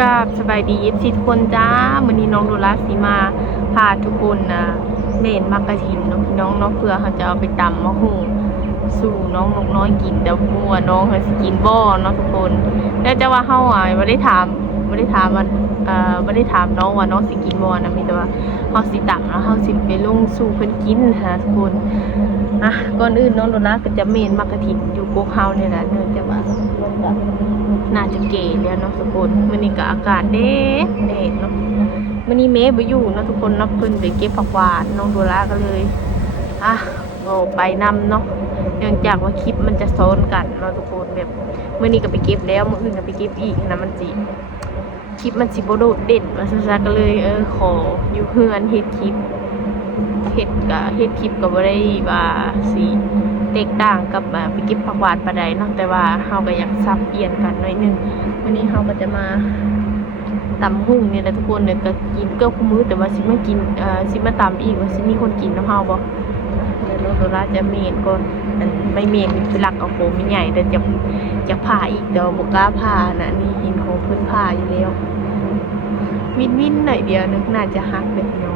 กับสบายดีเอฟซีทุกคนจ้าวันนี้น้องโดราสีมาพาทุกคนนะเมนมักกะทินนาะพี่น้องเนาะเพื่อเขาจะเอาไปตำมะฮูสู่น้องนกน้อยกินแต่มัวน้องเขาสกินบ่เนาะทุกคนแล้วแต่ว่าเฮาอะไม่ได้ถามไม่ได้ถามมันเอ่อไม่ได้ถามน้องว่าน้องสิกินบ่นะมีแต่ว่าเฮาสิตำแล้วเฮาสิไปลงสู่เพิ่นกินนะทุกคนอะก่อนอื่นน้องโดราก็จะเมนมักกะทินอยู่กกเฮาเนี่ยแหละเนื่องจากว่า น่าจะเก๋แล้วเนาะทุกคนมื้อนี้ก็อากาศเด็ดเด็ดเนาะมื้อนี้เมย์บ่อยู่เนาะทุกคนเนับเพิ่นไปเก็บผักหวานน้องโดราก็เลยอะโอ้ไปนำเนาะเนื่องจากว่าคลิปมันจะซ้อนกันเนาะทุกคนแบบมื้อนี้ก็ไปเก็บแล้วมื้ออื่นก็ไปเก็บอีกนะมันสิคลิปมันสิบโดดเด่นว่าซั่นซะก็เลยเออขออยู่เฮือนเฮ็ดคลิปเฮ็ดก็เฮ็ดคลิปก็บ่ได้ว่าสิ แตกต่างกับอ่าไปเก็บผักหวานปานใดเนาะแต่ว่าเฮาก็อยากซับเปลี่ยนกันหน่อยนึงวันนี้เราก็จะมาตำหุ่งเนี่ยแหละทุกคนเนี่ยก็กินเกือบทุกมื้อแต่ว่าสิมากินเอ่อสิมาตำอีกว่าสิมีคนกินน้ำเฮาบ่เดี๋ยวน้องโดราจะเมนก่อนอันไม่เมนเป็นหลักเอาโคมใหญ่แต่จะจะผ่าอีกแต่ว่าบ่กล้าผ่านะนี่ห็นของเพิ่นผ่าอยู่แล้ววินวินหน่อยเดียวนึกน่าจะหักเลยพี่น้อง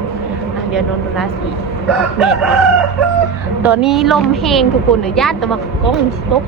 อะ เดี๋ยวน้องโดราสีเมนก่อนตอนนี้ลมแห้งทุกคนเดี๋ยวญาติต่ว่ากล้องสิตก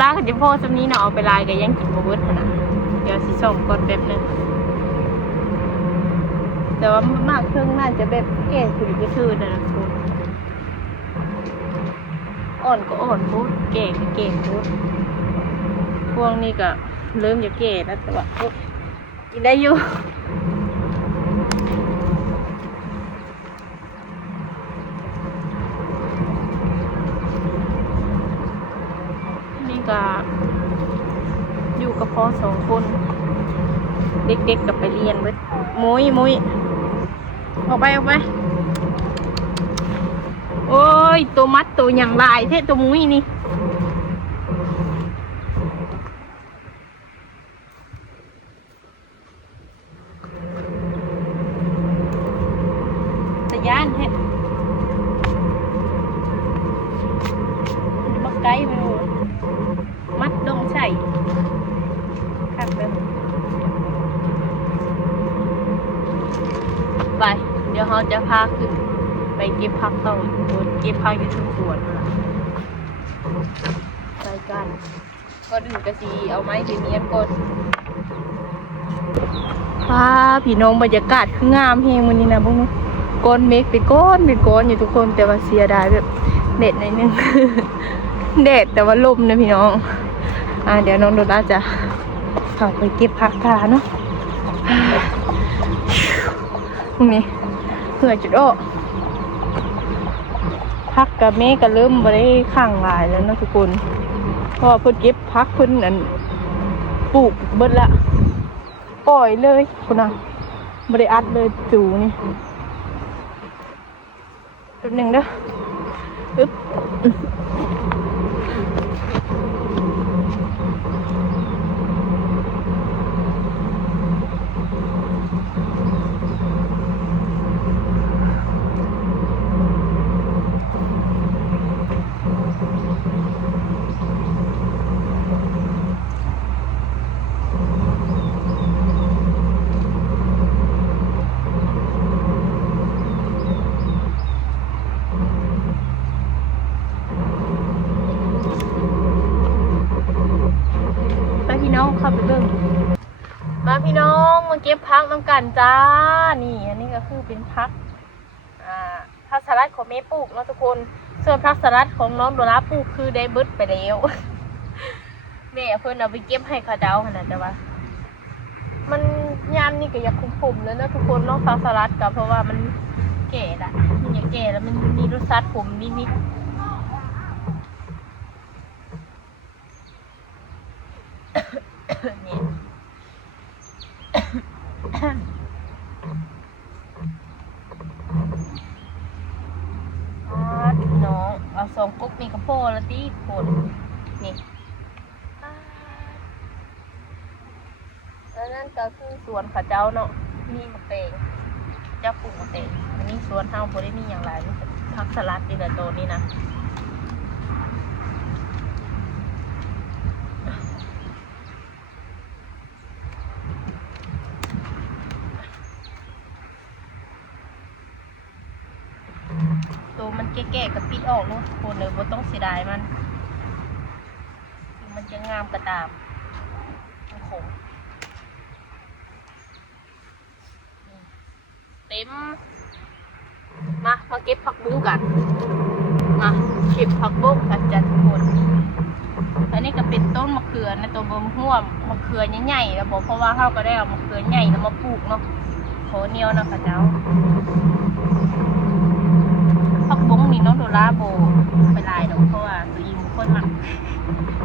ล่ากับจิพ่อสำนี้เนาะเอาไปลายก็ยังกินบ่เบิดหั่นน่ะเดี๋ยวสิส่งก่อนแป๊บนึงแต่ว่ามากเครื่องน่าจะแบบแก่ขึ้นก็คือนะนะคุณอ่อนก็อ่อนพุดแก่ก็แก่พุดพวกนี้ก็เริ่มจะแก่แล้วแต่ว่ากินได้อยู่ นี่ ก็อยู่กับพ่อสองคน เด็กๆกับไปเรียนเว้ยมุ้ยมุ้ยออกไปออกไป โอ้ย ตัวมัดตัวอย่างลายเท่ตัวมุ้ยนี่ ตะยานเท่บักไก่ไปโหดมัดดงใส่คักเลยไป เดี๋ยวเขาจะพาขึ้น ไปเก็บผักต่ออีกคน เก็บผักอยู่ทุกสวนนั่นล่ะไปกันก็ดึงกะสีเอาไม้ไปเมียนก่อนว้าพี่น้องบรรยากาศคืองามเฮงวันนี้นะพวกนู้นก้อนเมฆเป็นก้อนเป็นก้อนอยู่ทุกคนแต่ว่าเสียดายแบบเด็ดหน่อยนึงแดดแต่ว่าลมนะพี่น้อง อ่าเดี๋ยวน้องโดราจะเข้าไปเก็บผักทาเนาะตรงนี้เผื่อจุดโอ้ พักกับเมฆก็เริ่มมาได้ข้างหลายแล้วนะทุกคน เพราะว่าเพิ่นเก็บพักเพิ่นนั่นปลูกเบิดละปล่อยเลยคุณน่ะไม่ได้อัดเลยจูนี่แป๊บหนึ่งเด้ออึ๊บ ไปพี่น้องขับไปเบิ่งมาพี่น้องมาเก็บ พักน้ำกันจ้า นี่ อันนี้ก็คือเป็นพักอ่าพักสลัดของเมปลูกเนาะทุกคน ส่วนพักสลัดของน้องโดราปลูกคือได้เบิดไปแล้วแม่เพิ่นเอาไปเก็บให้เขาเดาขนาดแต่ว่า มันยามนี่ก็อยากคุมๆแล้วนะทุกคนเนาะพักสลัดกับเพราะว่ามันแก่ละมันอยากแก่แล้วมันมีรสชาติขมนิดๆ นี่ อ่าพี่ น้องเอาสองกุ๊กนี่ก็พอแล้วตีคนนี่แล้วนั่นก็คือสวนขาเจ้าเนาะมีมะเตงเจ้าปลูกมะเตงอันนี้สวนเฮาบ่ได้มีอย่างไรมีแต่ผักสลัดนี่แหละตัวนี้นะตัวมันแก่ๆกับปิด ออกเนาะคนเลยบ่ต้องเสียดายมัน มันจะงามกระตามมันขมเต็ม มา มาเก็บผักบุ้งกัน มาเก็บผักบุ้งกันจ้ะทุกคนอันนี้ก็เป็นต้นมะเขือนะตัวบมห่วมมะเขือใหญ่ๆแล้วบอกเพราะว่าเขาก็ได้เอามะเขือใหญ่นะมาปลูกเนาะโขเนียวเนาะค่ะเจ้า นี่น้องโดราโบไปลายดอกเพราะว่าตัวอิมคนมัก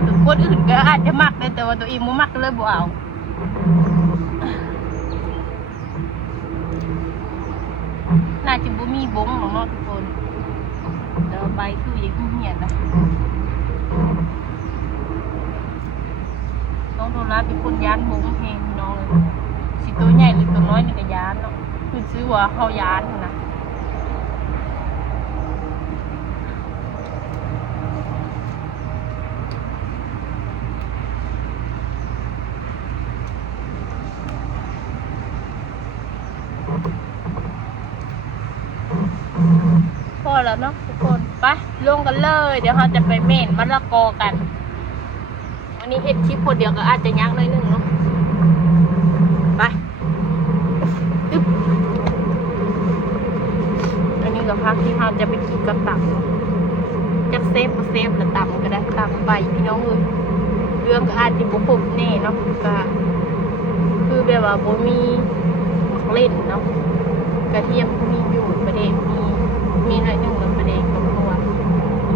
ตัวคนอื่นก็อาจจะมักเลยแต่ว่าตัวอิมบ่มักเลยบ่เอาน่าจะบ่มีบงหรอกเนาะทุกคนเดี๋ยวไปคือยังเหียนนะน้องโดราเป็นคนย้านบงเพลงน้องเลยสิตัวใหญ่หรือตัวน้อยนี่ก็ย้านเนาะคือซื้อว่าเขาย้านนะ พอแล้วเนาะทุกคนไปลงกันเลย เดี๋ยวเราจะไปเม่นมะละกอกันอันนี้เฮ็ดคลิปคนเดียวก็อาจจะยากหน่อยนึงเนาะไปอึ๊บอันนี้ก็พักที่เราจะไปกินกับตับเนาะจะเซฟมาเซฟแล้วตับก็ได้ตับไปพี่น้องเอ้ยเรื่องก็อาจจะบุคบแน่เนาะก็คือแบบว่าบ่มี ของเล่นเนาะกระเทียมมีอยู่ประเด็นมีมีหน่อยหนึ่งแล้วประเด็นกับนัว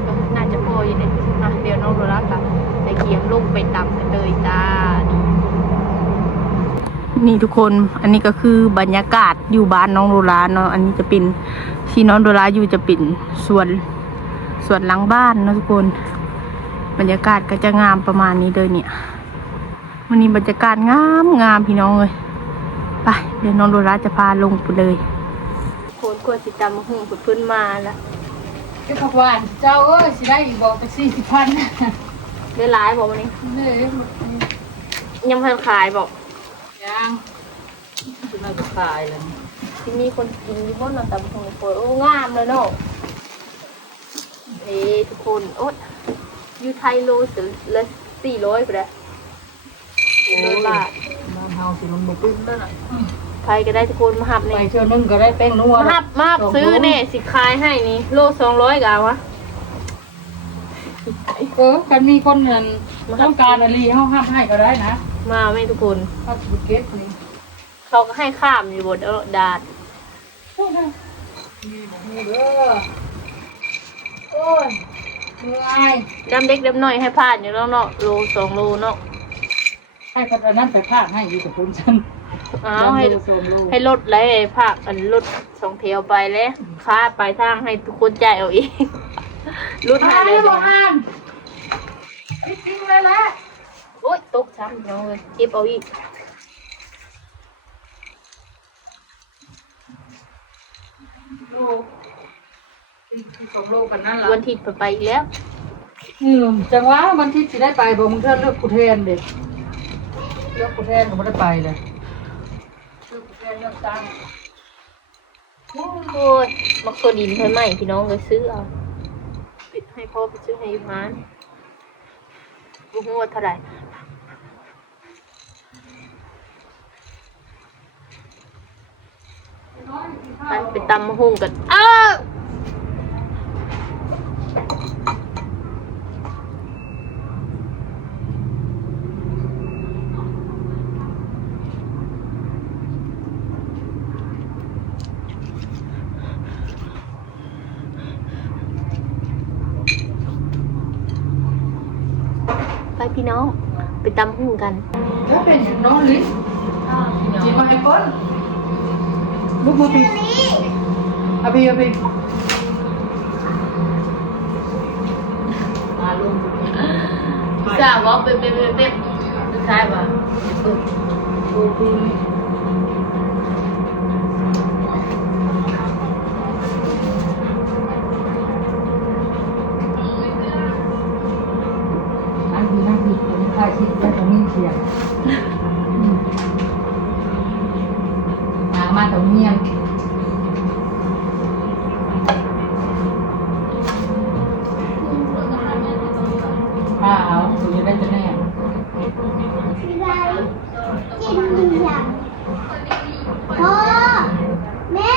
ก็น่าจะพออยู่เนี่ยอะเดี๋ยวน้องโดรัสค่ะไปเกียมลูกไปตำกันเลยจ้านี่นี่ทุกคน อันนี้ก็คือบรรยากาศอยู่บ้านน้องโดราเนาะ อันนี้จะเป็นที่น้องโดราอยู่จะเป็นส่วนส่วนหลังบ้านเนาะทุกคน บรรยากาศก็จะงามประมาณนี้เลยเนี่ย วันนี้บรรยากาศงามงามพี่น้องเลย ไปเดี๋ยวน้องโดราจะพาลงไปเลยโคนกลัวสิตามมาหุ่งเพิ่นมาแล้วเจ้าผักหวานเจ้าเอ้ยสิได้อีกบอกไปสี่สิบพันได้ร้ายบอกวันนี้เนี่ยยังพันขายบอกยังจะมาก็ขายแล้วที่มีคนกินที่บ้านเราตามหุ่งโคนโอ้งามเลยเนาะเฮ้ทุกคนโอ๊ยอยูไทยโลสุดละสี่ร้อยไปเลยสี่ร้อยบาทบ้าน เฮาสิมันบ่ขึ้นแล้วน่ะใครก็ได้ทุกคนมาหับไปเนี่ยเชื่อนึงก็ได้แป้งนัวมาหับมาหับซื้อเนี่ยสิขายให้นี่โลสองร้อยกาวะ เออกันมีคนนั้นต้องการอะไรเฮาห้ามให้ก็ได้นะมาไหม่ทุกคน ถ้าสุดเก็บนี่เขาก็ให้ข้ามอยู่บนดาดมีบ่มีเด้อโอ้ยเมื่อยดำเด็กดำน้อยให้ผ่านอยู่แล้วเนาะโลสองโลเนาะ ให้คนอันนั้นไปพากให้อยู่กับผมฉันอ้าวให้ โซมโลให้ลดเลยภาคอันลดสองเทียวไปแล้วค่าไปลายทางให้ทุกคนจ่ายเอาเองลดให้หายเลยบ่เดี๋ยวห้ามจริงๆเลยแหละโอ๊ยตกซ้ำน้องเลยเก็บเอาอีกโลสองโลกันนั่นล่ะวันทิศไปอีกแล้ว อืมจังหวะมันที่สิได้ไปบ่มึงเทิดเลือกกูแทนเด็ก เลือกกูแทนก็ไม่ได้ไปเลยเลือกกูแทนเลือกตังโอ้ยมักตัวดินให้ใหม่พี่น้องเลยซื้อเอาปิดให้พ่อไปซื้อให้ยูฮานบุ้งว่าเท่าไหร่ไปไปตำมะฮุ่งกันอ้าวไปพี่น้อง ไปตำมะฮุ่งกันแล้วเป็นอย่างน้องลิจีมาให้ก้นลูกมือปีเอาพี่เอาพี่มาลูกทราบว่าเป็นเป็นเป็นเป็นใช่ป่ะ ลูกปีนั่งดีนั่งดีคนนี้ค่ายชี พได้ตรงนี้เสียง หามาตรงเงียบข้าวถึงจะได้จะแน่ กินอย่างพ่อแม่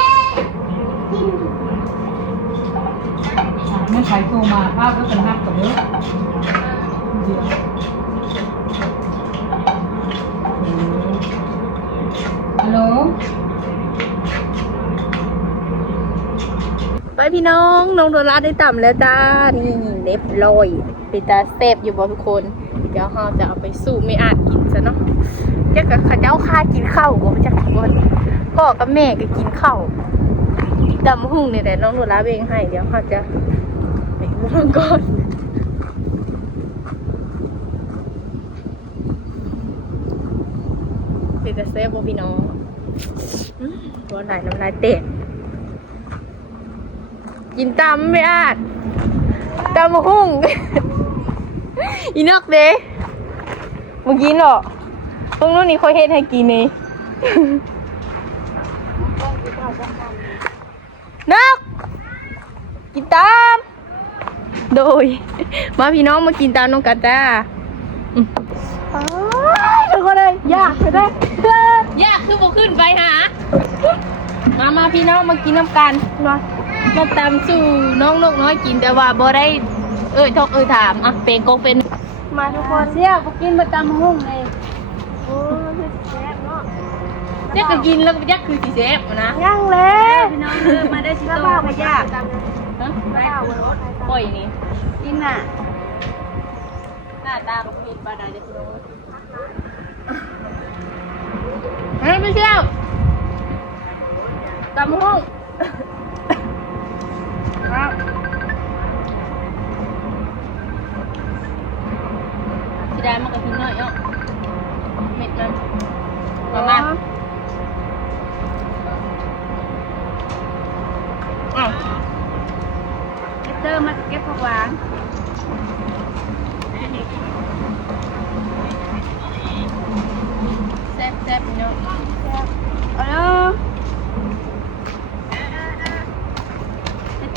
กิน ไม่ใครโทรมาภาพก็เป็นภาพกับเนื้อฮัลโหล ไปพี่น้องน้องโดรา ได้ต่ำแล้วจ้า นี่เล็บลอยป็นตาเซฟอยู่บ่ทุกคน เดี๋ยวเราจะเอาไปสู่ไม่อาจกินซะเนาะเจ้ากับข้าเจ้าค่ากินข้าวก็จะทุกคนพ่อกับแม่ก็กินข้าวดำหุ่งเนี่ยแต่น้องโดราเวงให้ เดี๋ยวเราจะไปวางก่อนเป็นตาเซฟบ่พี่น้องอืมตัวไหนน้ำลายเตะ กินตำไม่อาดตำหุ่ง อีนอกเด้เมื่อกี้เหรอตรงนู้นนี่เขาเฮ็ดให้กินนี่นกกินตามโดย มาพี่น้องมากินตามน้องกัดจ้าอืมทุกคนเลยอยากไปได้ยากคือบ่ขึ้นไปหา มามาพี่น้องมากินน้ำกันมา มาตามสู่น้องนกน้อยกินแต่ว่าบ่ได้ เอ้ยทอกเอ้ยถามอะเป็นกงเป็นมาทุกคนเสี่ยวกินประจำห้องเลยเจ๊กก็กินแล้วก็ยักคือสีแซ่บนะย่างเลยพี่น้องเออมาได้ชิโต้ไม่ยากฮะปล่อยนี่กินอะหน้าตาแบบมีปลาดาจะพี่น้องเฮ้ยไม่เชี่ยวตำห้อง สีดามันกับพี่น้อยเนาะเม็ดมันมามาอ้าวเตอร์มาเก็บผักหวานแซ่บแซ่บพี่น้องเอาเด้อเ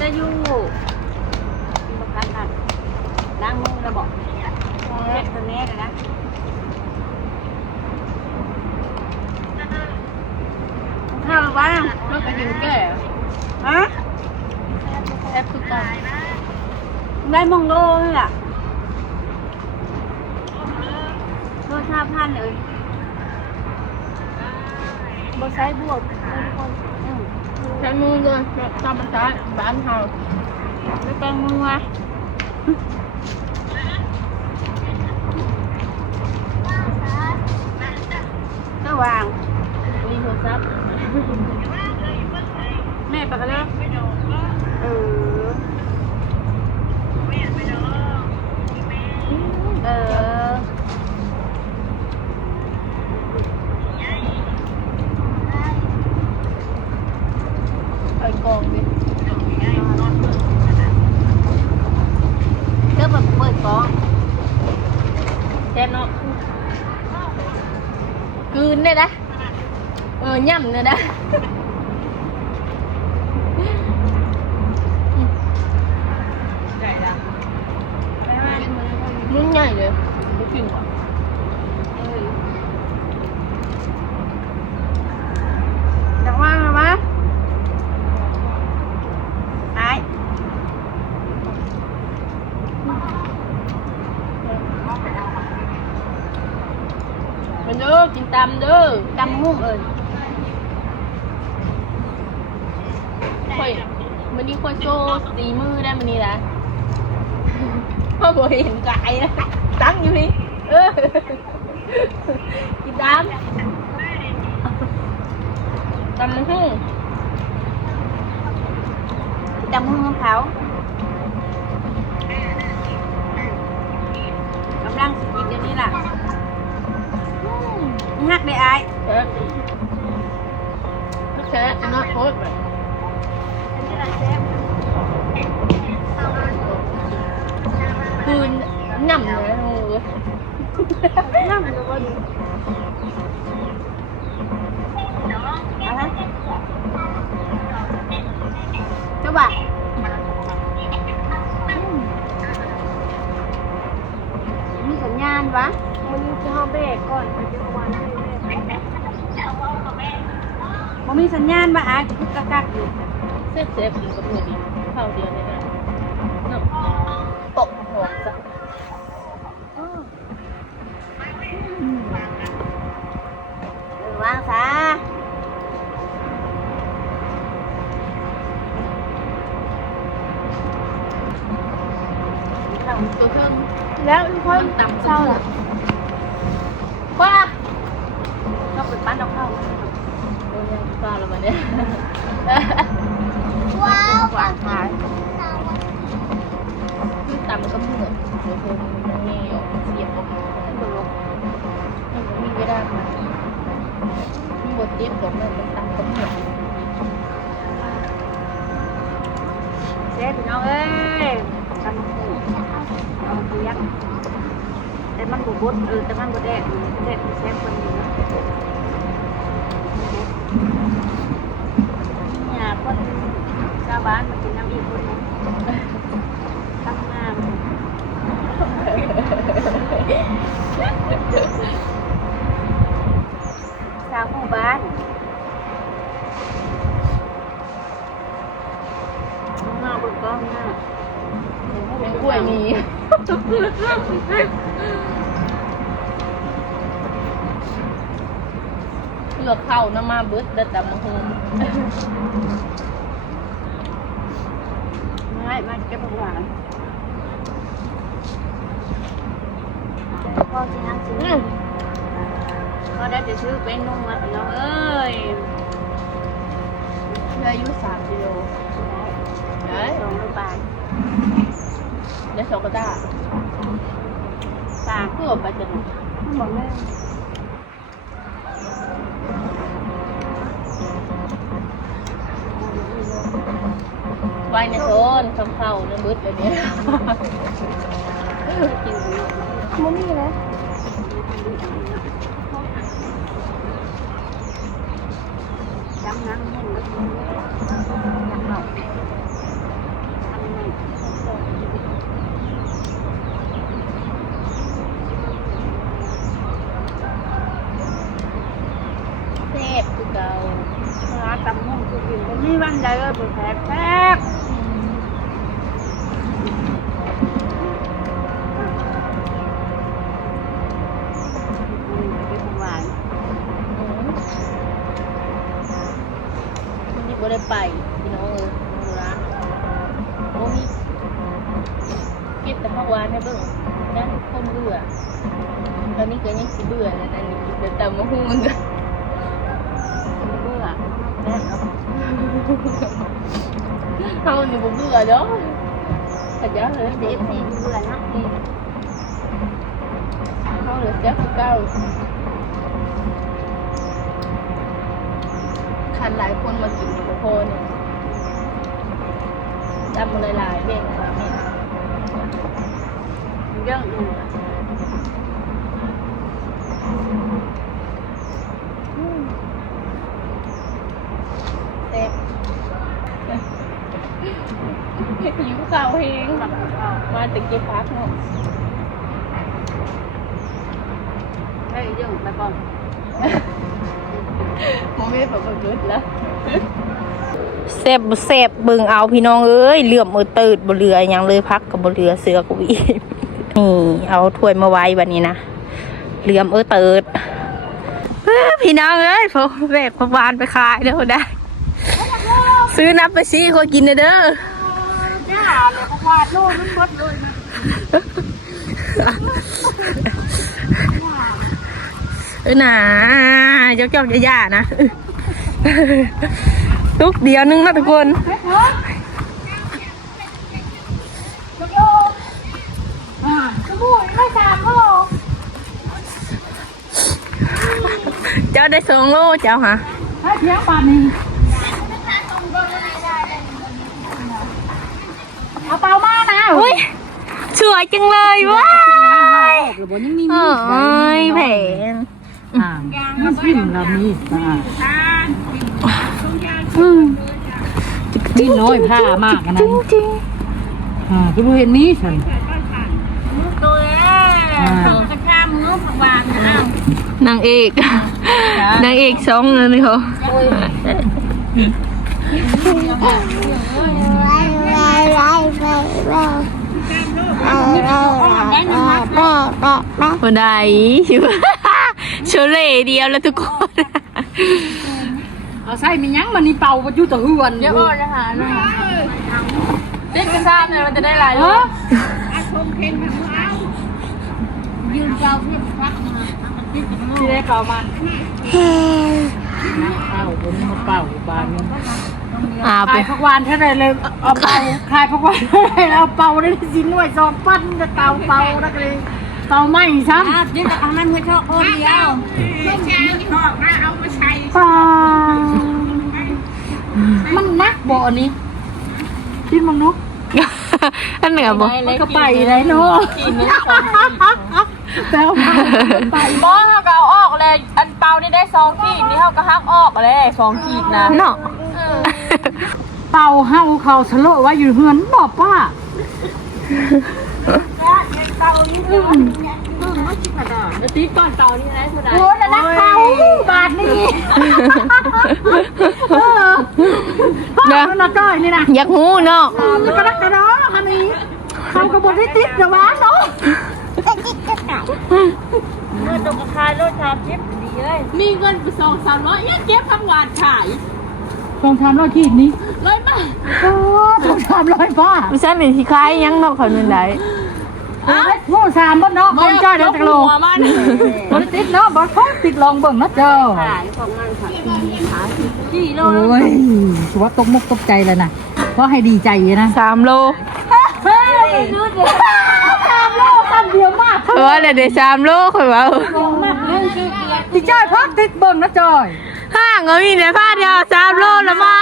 ตอร์อยู่ประกันหัดล้างมือระบอกเช็ดตัวนี้เลยนะข้าวว่างมันก็ยิงแก่ฮะแซ่บทุกตอนได้มองโลนี่แหละโลห้าพันเลยบ่ใช้บวกอืมใช้มือเลยตามภาษา บ้านเฮาไม่ต้องมือวก็วางมีโทรศัพท์แม่ไปกันเลยเออเออ เอากองดิ เริ่มแบบเปิดกล้อง แซ่บเนาะกลืนได้นะเออย่ำเนี่ยนะมึงใหญ่เลยไม่กินว่ะ เอออยากว่างหรือมะไอ้ มันเด้อ กินตำเด้อจำมุ่งเอิญค่อยมันนี่ค่อยโซ่สีมือได้มันนี่ละพ่อบอกเห็นไก่นะตั้งอยู่พี่เออกินตำตำมันหุ้งจำมุ่งของเขากำลังสกินเดี๋ยวนี้ล่ะ หักได้ไอ้เอ๊ะไม่ใช่อันนั้นโคตรคืนหน่ำเลยโอ้ยนั่งดูว่าดู มีสัญญาอะคุกกักกักอยู่เซฟเซฟกินกับมือดีเข้าเดียวเลยนะน้ำตกหัวจ้ะ เออวางซะ ตัวเครื่อง แล้วทุกคน ต่ำ เศร้าล่ะ ว้า เราเปิดปั้นเราเข้า โอ้ยฟ้าแล้วมันเนี่ย ว้าว วางขาย คือต่ำก็เหมือนตัวเครื่องมันไม่ออกเสียบออกมามันมีไม่ได้มามี บทเจ็บกับมันตังต่ำก็เมือเจ๊พี่น้องเอ้ยทำหูเอาเปียกแต่มันบูบดเออแต่มันบูแดกแดกแซ่บคนนี้นะเนี่ยคนชาวบ้านมากินน้ำอีกคนนึงตั้งหน้า หมู่บ้านหน้าบนกล้องหน้า เป็นกล้วยนี้เลือกเข้าน้ำมาเบิดแล้วแต่มาโฮมไม่มาเก็บหวานพ่อจะนั่งซื้ออืมก็ได้จะซื้อเป็นนุ่มมาพี่น้องเอ้ยเพื่ออายุสามกิโลเอ้ยสองโลบาทเดี๋ยวสองกระตาปากเพื่อไปจะหนุบอกแไว้ในโซนคำเข้าในบึดเลยเนี่ยกินเนาะมันนี่นะจำน้ำให้มันอยากเอาทำไงเทพคือเก่าร้านตำมุ่งคือกินวันนี้วันใดเออเปิดแผลแป๊บอืมเก็บผักหวาน อืมมันนี่บ่ได้ไปพี่น้องเออดูร้านโอ้มีเก็บแต่ข้าวหวานให้เบิ่งนั่นคนเบื่อตอนนี้ก็ยังสิเบื่อแล้วอันนี้กินแต่ตำมะฮุ่งมันก็ เบื่อแม่เอา เฮานี่บ่เบื่อเด้อขยันเลย เอฟซีเบื่อเนาะ เฮาเหลือแซ่บคือเก่า คันหลายคนมากินนี่บ่พอเนี่ยตำหลายๆเบ่งว่าแม่เรื่องอื่นเต็มหิวข้าวเฮงกับเอามาถึงเก็บพักเนาะให้เรื่องไปก่อนโม ไม่ได้แบเกิดแล้วเซบเซบเบิ่งเอาพี่น้องเอ้ยเหลื่อมมือตืดบ่เรือยังเลยพักกับบ่เรือเสือกวีนี่เอาถ้วยมาไว้บัดนี้นะเหลื่อมเออเติดพี่น้องเอ้ยพอแบกพวานไปขายเด้อได้ ซื้อนับไปสิคนกินเด้อเด้อจ้าเลยเพระว่าโน่นมันหมดเลยนะเออหนาจอกจอกๆย่าๆนะ ทุกเดียวนึงนะทุกคนสบู่ไม่สามโลเจ้าได้สองโลเจ้าฮะให้เพียงป่านนี้เอาเปล่ามานะอุ้ยสวยจังเลยเว้ยหรือบ่ยังมีเอ้ยแผงมันพิมพ์ละมีดอะ อืมมีน้อยผ้ามากนะจริงจริงอ่าที่บ่เห็นมีฉันตัวเออ่ากระชามือผักหวานอ้าวนางเอกนางเอกสองเลยนี่เขาคนใดโชเล่เดียวแล้วทุกคน เอาใส่มีหยังมันนี่เป่าบ่อยู่ตะเฮือนเดี๋ยวอ่อนนะคะเด็กกระซ้ำเนี่ยมันจะได้หลายเอลูอกยืนเกาเพื่อนพักมาที่ได้เก่ามันเป่าบนนี้มาเป่าบานนี้อ่าไปขายผักหวานเท่าไรเลยเอาเป่าขายผักหวานเท่าไรเอาเป่าได้สิหน่วยสองปั้นจะเตาเป่านักเลยเตาไหม้ซ้ำเดี๋ยวจะเอามันมือชอบคนเดียว ไม่ใช่ชอบนะเอามาใช้ ปลามันนักบ่อนี้คิดมังนุกอันเหนือบอกมันก็ไปเลยเนาะแปลว่าไปบอเขาก็เอาออกเลย อันเปานี่ได้สองขีดนี่เขาก็หักออกเลยสองขีดนะเนาะเป่าเฮาเขาสโลไว้อยู่เฮือนบอกป้าเตา นี้คือมันเนี่ยคือมันนะดอกตีก่อนเตานี่นะสุดาโอ้ยนักเขาบาทนี่เด้อนักก้อยนี่นะอยากหูเนาะแล้วก็นักกระดองฮันนี่เขากระบอกได้ติดจะว้าเนาะเมื่อตกคายรถชาบชิปดีเลยมีเงินไปสองสามร้อยยังเก็บทั้งวันขายสองชามร้อยขีดนี้ร้อยบาทโอ้สองชามร้อยบาทไม่ใช่เป็นที่คล้ายยังเนาะเขาเงินได้ อ้าวผู้สามบนเนาะคนจ้อยเดินตะโลหัวมันบนติดเนาะบนพอติดลองเบิ่งนะเจ้าขายของงานขายขายกี่โลโอ้ยถือว่าตกมุกตกใจเลยนะเพราะให้ดีใจนะสามโลเฮ้ยสามโลสามเดียวมากเพราะว่าเดี๋ยวสามโลค่อยว่าติจ้อยพักติดเบิ่งนะจอยห้างก็มีแต่ผ้าเดียวสามโลละมา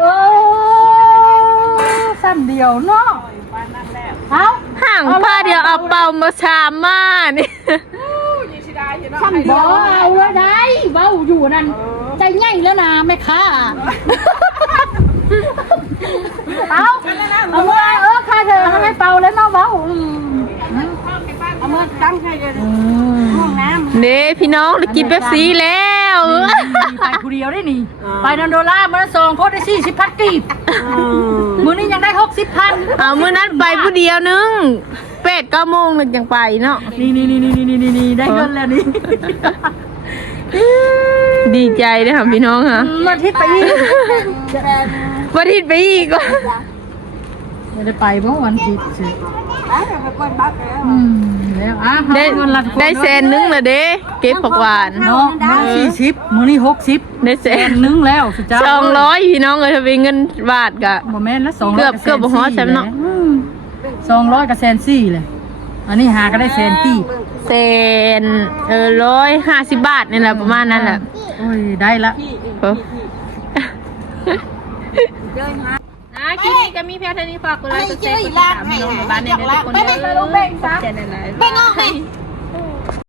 โอ้ สามเดียวเนาะเอาห่างผ้าเดียวเอาเป่ามาสามมานี่สามเดียวเอาไว้ได้เบาอยู่นั่นใจง่ายแล้วนะแม่ค้าเอาเอาเมื่อเออค่าเธอทำไมเป่าแล้วเนาะเบาอืมเอามือตั้งให้เลยห้องน้ำเด้พี่น้องได้กินเป๊ปซี่แล้วไปผู้เดียวได้นี่ไปนอนโดล่ามันสองคนได้สี่สิบพันกีบมือนี้ยังได้ห กสิบพันเอามื้อนั้นไปผู้เดียวนึงเป็ดเก้าโมงนึงยังไปเนาะนี่นี่นี่นี่นี่นี่นี่ได้เงินแล้วนี่ดีใจเลยค่ะพี่น้องค่ะมาทิศไปอีกวันอาทิตย์ไปอีกก็ไม่ได้ไปเพราะวันอาทิตย์สิไปไปเปิดบัตรแล้วอืม แล้วอะได้เงินละได้แสนนึงเลยเด้เก็บผักหวานเนาะมือสี่สิบมือนี้หกสิบได้แสแสนนหนึงแล้วสุดจ้าสองร้อยพี่น้องเลยถ้าเป็นเงินบาทกะ บ่แม่นละสองเกือบเกือบบ่ฮอดแสนเนาะ สองร้อยกับแสนสี่เลยอันนี้หาก็ได้แสนกี่แสนเออร้อยห้าสิบบาทนี่แหละประมาณนั้นแหละโอ้ยได้ละ เออ อานะคลิปนี้ก็มีเพียงเท่านี้ฝากกดไลค์กดแชร์กดติดตามพี่น้องในบ้านในเด็กคนเดียวไปไปไปลงเบ่งซะเจนในไลฟ์เบ่งออกเลย